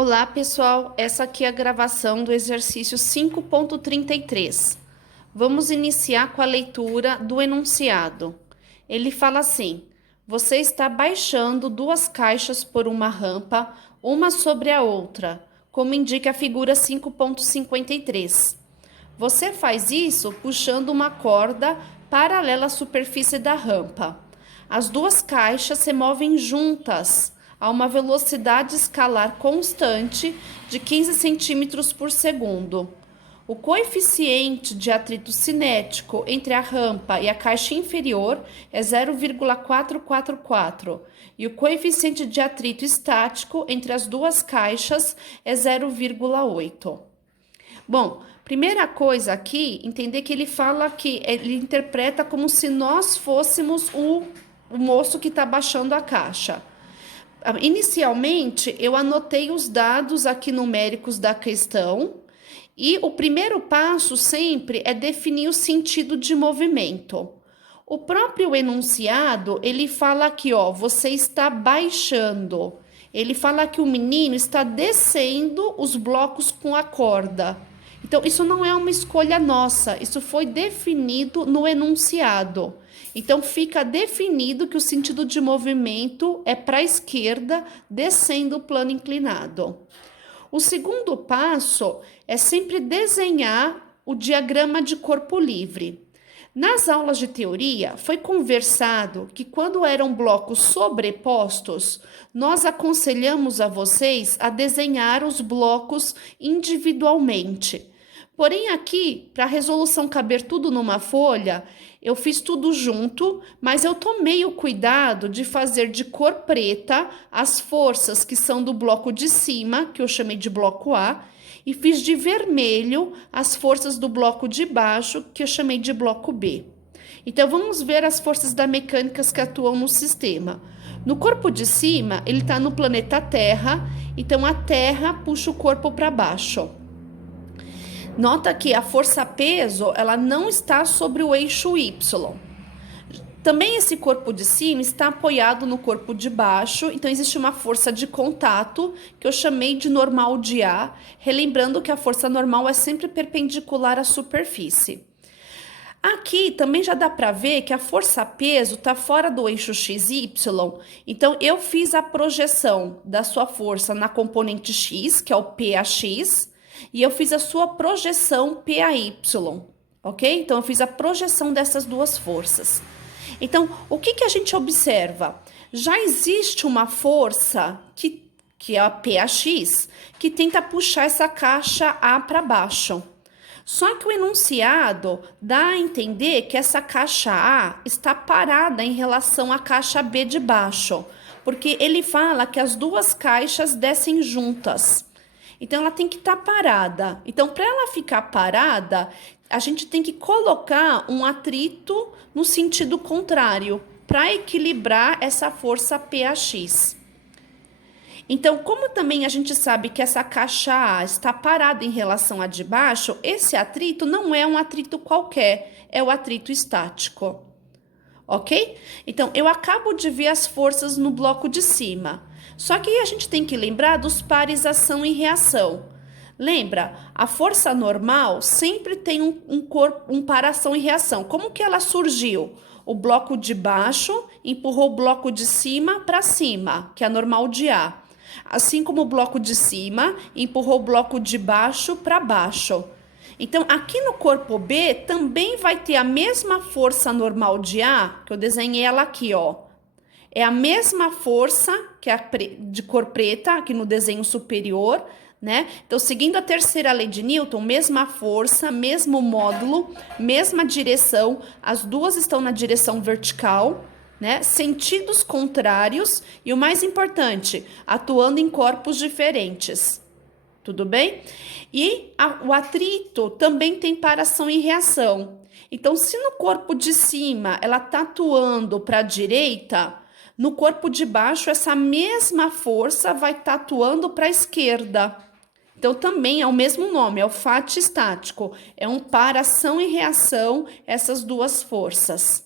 Olá, pessoal. Essa aqui é a gravação do exercício 5.33. Vamos iniciar com a leitura do enunciado. Ele fala assim: você está baixando duas caixas por uma rampa, uma sobre a outra, como indica a figura 5.53. Você faz isso puxando uma corda paralela à superfície da rampa. As duas caixas se movem juntas a uma velocidade escalar constante de 15 centímetros por segundo. O coeficiente de atrito cinético entre a rampa e a caixa inferior é 0,444 e o coeficiente de atrito estático entre as duas caixas é 0,8. Bom, primeira coisa aqui, entender que ele fala que ele interpreta como se nós fôssemos o moço que está baixando a caixa. Inicialmente, eu anotei os dados aqui numéricos da questão e o primeiro passo sempre é definir o sentido de movimento. O próprio enunciado, ele fala aqui, ó, você está baixando. Ele fala que o menino está descendo os blocos com a corda. Então, isso não é uma escolha nossa, isso foi definido no enunciado. Então, fica definido que o sentido de movimento é para a esquerda, descendo o plano inclinado. O segundo passo é sempre desenhar o diagrama de corpo livre. Nas aulas de teoria, foi conversado que quando eram blocos sobrepostos, nós aconselhamos a vocês a desenhar os blocos individualmente. Porém, aqui, para a resolução caber tudo numa folha, eu fiz tudo junto, mas eu tomei o cuidado de fazer de cor preta as forças que são do bloco de cima, que eu chamei de bloco A, e fiz de vermelho as forças do bloco de baixo, que eu chamei de bloco B. Então, vamos ver as forças da mecânica que atuam no sistema. No corpo de cima, ele está no planeta Terra, então a Terra puxa o corpo para baixo. Nota que a força-peso, ela não está sobre o eixo Y. Também esse corpo de cima está apoiado no corpo de baixo, então existe uma força de contato que eu chamei de normal de A, relembrando que a força normal é sempre perpendicular à superfície. Aqui também já dá para ver que a força-peso está fora do eixo XY, então eu fiz a projeção da sua força na componente X, que é o PAX, e eu fiz a sua projeção PAY, ok? Então eu fiz a projeção dessas duas forças. Então, o que a gente observa? Já existe uma força que é a PAX, que tenta puxar essa caixa A para baixo. Só que o enunciado dá a entender que essa caixa A está parada em relação à caixa B de baixo, porque ele fala que as duas caixas descem juntas. Então, ela tem que estar parada. Então, para ela ficar parada, a gente tem que colocar um atrito no sentido contrário, para equilibrar essa força PAX. Então, como também a gente sabe que essa caixa A está parada em relação à de baixo, esse atrito não é um atrito qualquer, é o atrito estático. Ok? Então, eu acabo de ver as forças no bloco de cima. Só que a gente tem que lembrar dos pares ação e reação. Lembra? A força normal sempre tem um par ação e reação. Como que ela surgiu? O bloco de baixo empurrou o bloco de cima para cima, que é a normal de A. Assim como o bloco de cima empurrou o bloco de baixo para baixo. Então, aqui no corpo B também vai ter a mesma força normal de A, que eu desenhei ela aqui, ó. É a mesma força que é de cor preta, aqui no desenho superior, né? Então, seguindo a terceira lei de Newton, mesma força, mesmo módulo, mesma direção, as duas estão na direção vertical, né? Sentidos contrários e o mais importante, atuando em corpos diferentes. Tudo bem? E o atrito também tem par ação e reação. Então, se no corpo de cima ela está atuando para a direita, no corpo de baixo essa mesma força vai estar atuando para a esquerda. Então, também é o mesmo nome, é o FAT estático. É um par ação e reação, essas duas forças.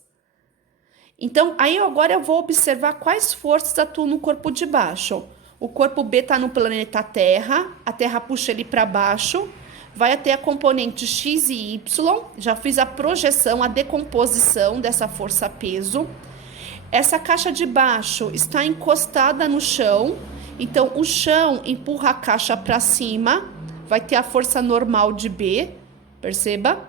Então, aí agora eu vou observar quais forças atuam no corpo de baixo. O corpo B está no planeta Terra, a Terra puxa ele para baixo, vai até a componente X e Y, já fiz a projeção, a decomposição dessa força-peso. Essa caixa de baixo está encostada no chão, então o chão empurra a caixa para cima, vai ter a força normal de B, perceba?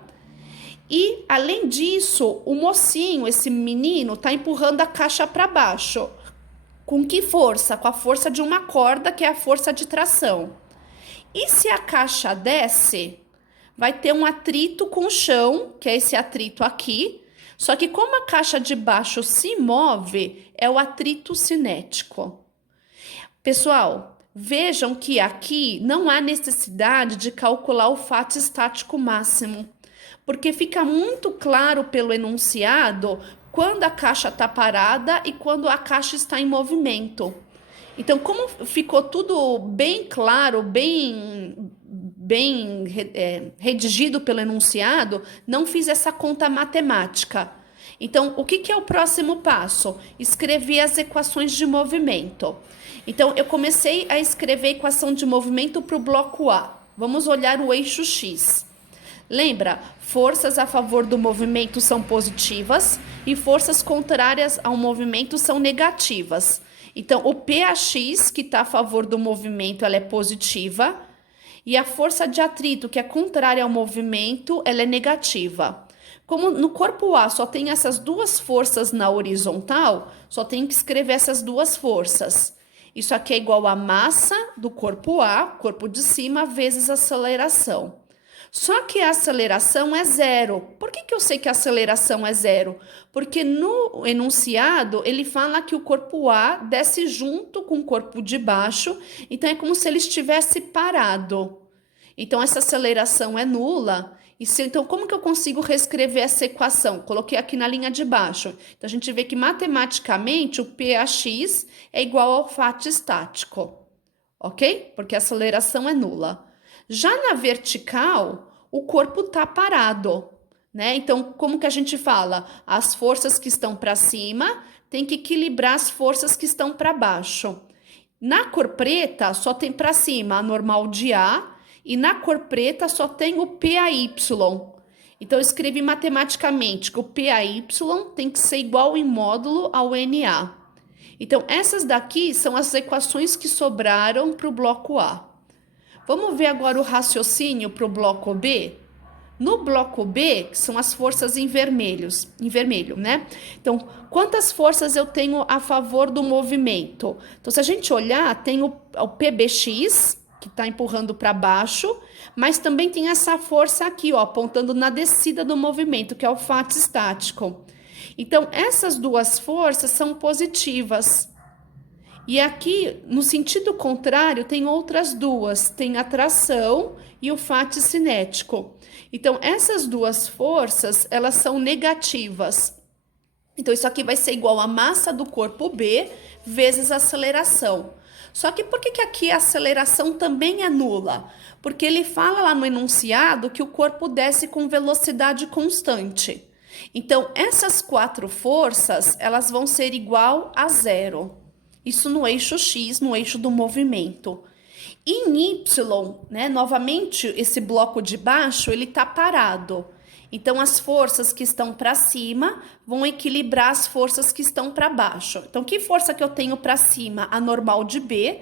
E, além disso, o mocinho, esse menino, está empurrando a caixa para baixo. Com que força? Com a força de uma corda, que é a força de tração. E se a caixa desce, vai ter um atrito com o chão, que é esse atrito aqui. Só que como a caixa de baixo se move, é o atrito cinético. Pessoal, vejam que aqui não há necessidade de calcular o fato estático máximo, porque fica muito claro pelo enunciado quando a caixa está parada e quando a caixa está em movimento. Então, como ficou tudo bem claro, bem redigido pelo enunciado, não fiz essa conta matemática. Então, o que é o próximo passo? Escrevi as equações de movimento. Então, eu comecei a escrever a equação de movimento para o bloco A. Vamos olhar o eixo X. Lembra, forças a favor do movimento são positivas e forças contrárias ao movimento são negativas. Então, o PAX, que está a favor do movimento, ela é positiva. E a força de atrito, que é contrária ao movimento, ela é negativa. Como no corpo A só tem essas duas forças na horizontal, só tem que escrever essas duas forças. Isso aqui é igual a massa do corpo A, corpo de cima, vezes a aceleração. Só que a aceleração é zero. Por que eu sei que a aceleração é zero? Porque no enunciado ele fala que o corpo A desce junto com o corpo de baixo, então é como se ele estivesse parado. Então essa aceleração é nula. Então como que eu consigo reescrever essa equação? Coloquei aqui na linha de baixo. Então a gente vê que matematicamente o PAX é igual ao fato estático, ok? Porque a aceleração é nula. Já na vertical, o corpo está parado, né? Então, como que a gente fala? As forças que estão para cima tem que equilibrar as forças que estão para baixo. Na cor preta, só tem para cima a normal de A, e na cor preta só tem o PAY. Então, eu escrevi matematicamente que o PAY tem que ser igual em módulo ao NA. Então, essas daqui são as equações que sobraram para o bloco A. Vamos ver agora o raciocínio para o bloco B? No bloco B, que são as forças em vermelho, né? Então, quantas forças eu tenho a favor do movimento? Então, se a gente olhar, tem o PBX, que está empurrando para baixo, mas também tem essa força aqui, ó, apontando na descida do movimento, que é o fato estático. Então, essas duas forças são positivas. E aqui, no sentido contrário, tem outras duas, tem a tração e o fato cinético. Então, essas duas forças, elas são negativas. Então, isso aqui vai ser igual a massa do corpo B vezes a aceleração. Só que por que aqui a aceleração também é nula? Porque ele fala lá no enunciado que o corpo desce com velocidade constante. Então, essas quatro forças, elas vão ser igual a zero. Isso no eixo X, no eixo do movimento. Em Y, né, novamente, esse bloco de baixo, ele está parado. Então, as forças que estão para cima vão equilibrar as forças que estão para baixo. Então, que força que eu tenho para cima? A normal de B.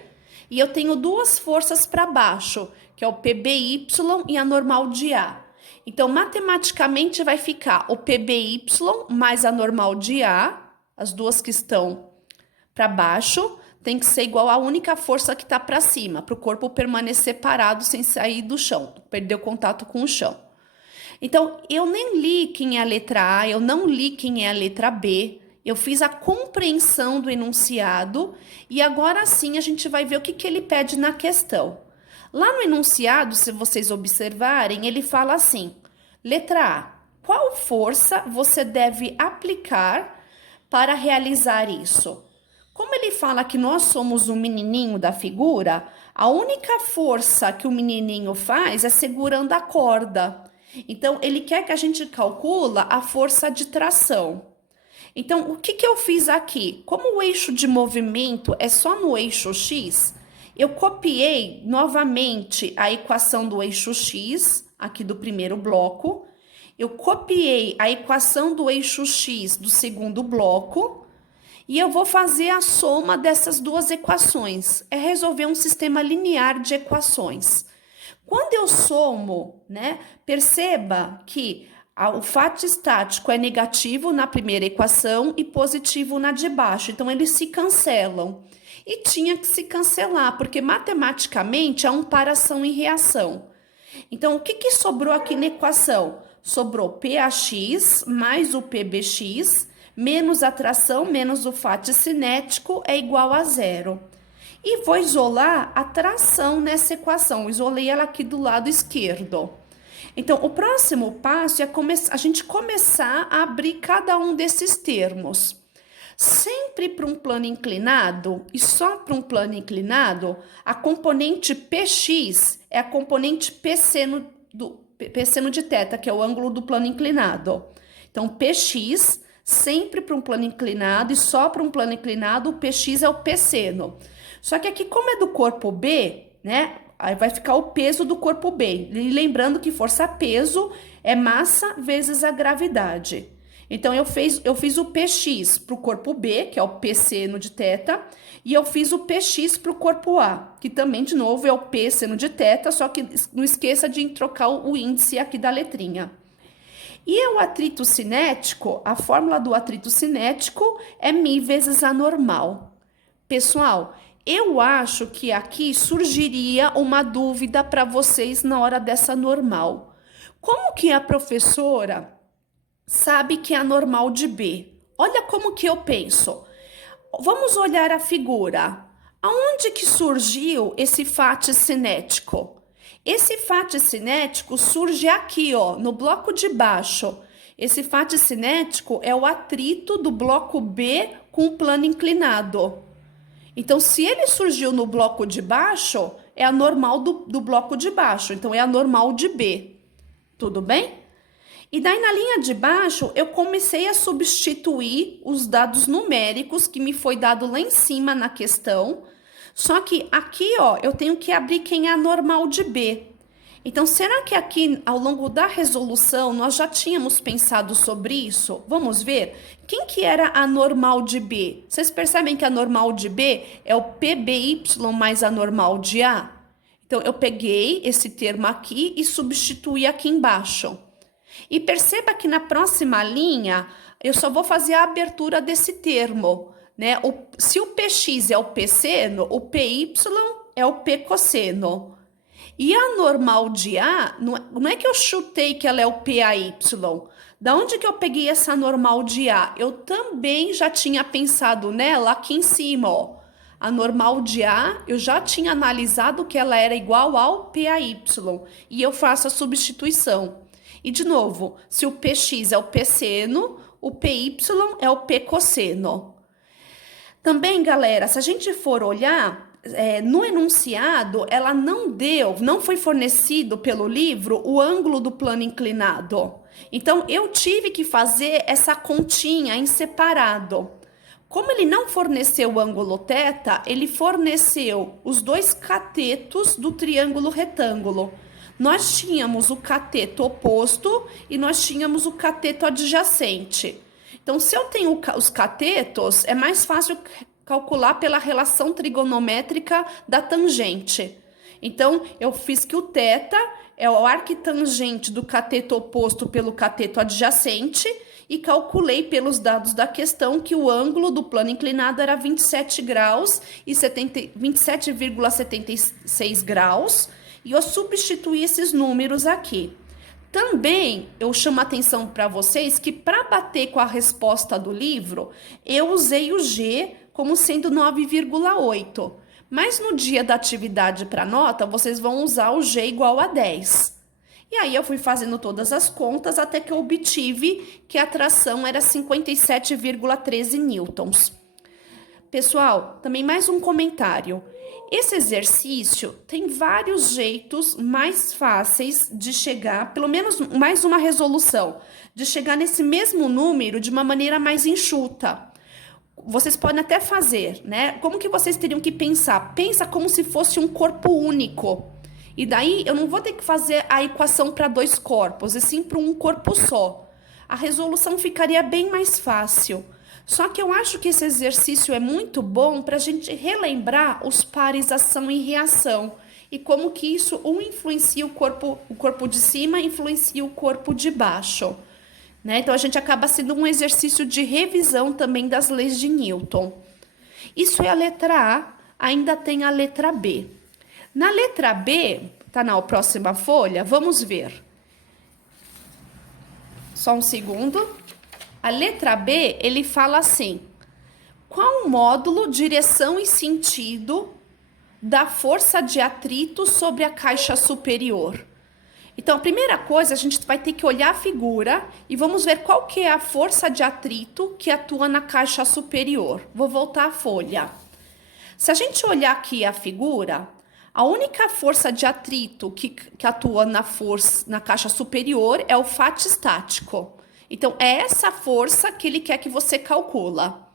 E eu tenho duas forças para baixo, que é o PBY e a normal de A. Então, matematicamente, vai ficar o PBY mais a normal de A, as duas que estão para baixo, tem que ser igual à única força que está para cima, para o corpo permanecer parado sem sair do chão, perder o contato com o chão. Então, eu nem li quem é a letra A, eu não li quem é a letra B, eu fiz a compreensão do enunciado e agora sim a gente vai ver o que ele pede na questão. Lá no enunciado, se vocês observarem, ele fala assim, letra A, qual força você deve aplicar para realizar isso? Como ele fala que nós somos o menininho da figura, a única força que o menininho faz é segurando a corda. Então, ele quer que a gente calcula a força de tração. Então, o que eu fiz aqui? Como o eixo de movimento é só no eixo X, Eu copiei novamente a equação do eixo x, aqui do primeiro bloco. Eu copiei a equação do eixo x do segundo bloco. E eu vou fazer a soma dessas duas equações. É resolver um sistema linear de equações. Quando eu somo, né, perceba que o fato estático é negativo na primeira equação e positivo na de baixo. Então, eles se cancelam. E tinha que se cancelar, porque matematicamente há um par ação e reação. Então, o que sobrou aqui na equação? Sobrou PAx mais o PBx, menos a tração, menos o fato cinético é igual a zero. E vou isolar a tração nessa equação. Isolei ela aqui do lado esquerdo. Então, o próximo passo é a gente começar a abrir cada um desses termos. Sempre para um plano inclinado, e só para um plano inclinado, a componente Px é a componente PC no de θ, que é o ângulo do plano inclinado. Então, Px, sempre para um plano inclinado, e só para um plano inclinado, o Px é o pseno. Só que aqui, como é do corpo B, né? Aí vai ficar o peso do corpo B. E lembrando que força-peso é massa vezes a gravidade. Então, eu fiz o Px para o corpo B, que é o pseno de θ, e eu fiz o Px para o corpo A, que também, de novo, é o pseno de θ, só que não esqueça de trocar o índice aqui da letrinha. E o atrito cinético, a fórmula do atrito cinético é μ vezes a normal. Pessoal, eu acho que aqui surgiria uma dúvida para vocês na hora dessa normal. Como que a professora sabe que é a normal de B? Olha como que eu penso. Vamos olhar a figura. Aonde que surgiu esse fato cinético? Esse fato cinético surge aqui, ó, no bloco de baixo. Esse fato cinético é o atrito do bloco B com o plano inclinado. Então, se ele surgiu no bloco de baixo, é a normal do bloco de baixo. Então, é a normal de B. Tudo bem? E daí, na linha de baixo, eu comecei a substituir os dados numéricos que me foi dado lá em cima na questão. Só que aqui, ó, eu tenho que abrir quem é a normal de B. Então, será que aqui, ao longo da resolução, nós já tínhamos pensado sobre isso? Vamos ver? Quem que era a normal de B? Vocês percebem que a normal de B é o PBY mais a normal de A? Então, eu peguei esse termo aqui e substituí aqui embaixo. E perceba que na próxima linha, eu só vou fazer a abertura desse termo, né? Se o Px é o pseno, o Py é o p cosseno. E a normal de A, não é que eu chutei que ela é o PAY. Da onde que eu peguei essa normal de A? Eu também já tinha pensado nela aqui em cima, ó. A normal de A, eu já tinha analisado que ela era igual ao PAY. E eu faço a substituição. E, de novo, se o Px é o pseno, o Py é o p cosseno. Também, galera, se a gente for olhar... no enunciado, ela não foi fornecido pelo livro o ângulo do plano inclinado. Então, eu tive que fazer essa continha em separado. Como ele não forneceu o ângulo θ, ele forneceu os dois catetos do triângulo retângulo. Nós tínhamos o cateto oposto e nós tínhamos o cateto adjacente. Então, se eu tenho os catetos, é mais fácil calcular pela relação trigonométrica da tangente. Então, eu fiz que o θ é o arquitangente do cateto oposto pelo cateto adjacente e calculei pelos dados da questão que o ângulo do plano inclinado era 27 graus e 27,76 graus e eu substituí esses números aqui. Também eu chamo a atenção para vocês que para bater com a resposta do livro, eu usei o G como sendo 9,8. Mas no dia da atividade para nota, vocês vão usar o G igual a 10. E aí eu fui fazendo todas as contas até que eu obtive que a tração era 57,13 newtons. Pessoal, também mais um comentário. Esse exercício tem vários jeitos mais fáceis de chegar, pelo menos mais uma resolução, de chegar nesse mesmo número de uma maneira mais enxuta. vocês podem até fazer, né? Como que vocês teriam que pensar? Pensa como se fosse um corpo único. E daí eu não vou ter que fazer a equação para dois corpos, e sim para um corpo só. A resolução ficaria bem mais fácil. Só que eu acho que esse exercício é muito bom para a gente relembrar os pares ação e reação. E como que isso influencia o corpo de cima influencia o corpo de baixo. Né? Então a gente acaba sendo um exercício de revisão também das leis de Newton. Isso é a letra A, ainda tem a letra B. Na letra B, tá na próxima folha, vamos ver. Só um segundo. A letra B, ele fala assim: qual o módulo, direção e sentido da força de atrito sobre a caixa superior? Então, a primeira coisa, a gente vai ter que olhar a figura e vamos ver qual que é a força de atrito que atua na caixa superior. Vou voltar à folha. Se a gente olhar aqui a figura, a única força de atrito que atua na caixa superior é o fato estático. Então, é essa força que ele quer que você calcula.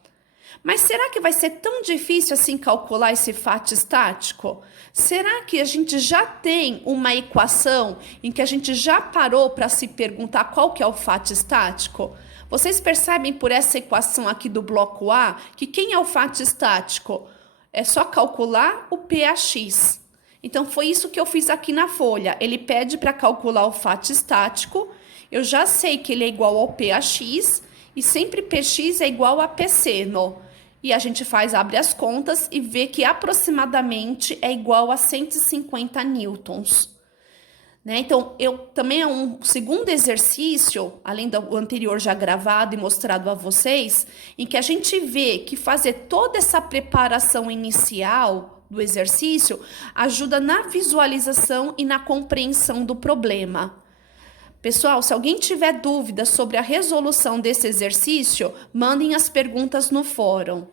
Mas será que vai ser tão difícil assim calcular esse fato estático? Será que a gente já tem uma equação em que a gente já parou para se perguntar qual que é o fato estático? Vocês percebem por essa equação aqui do bloco A que quem é o fato estático? É só calcular o PAx. Então, foi isso que eu fiz aqui na folha. Ele pede para calcular o fato estático. Eu já sei que ele é igual ao PAx e sempre PX é igual a PC, E a gente abre as contas e vê que aproximadamente é igual a 150 newtons. Né? Então, também é um segundo exercício, além do anterior já gravado e mostrado a vocês, em que a gente vê que fazer toda essa preparação inicial do exercício ajuda na visualização e na compreensão do problema. Pessoal, se alguém tiver dúvidas sobre a resolução desse exercício, mandem as perguntas no fórum.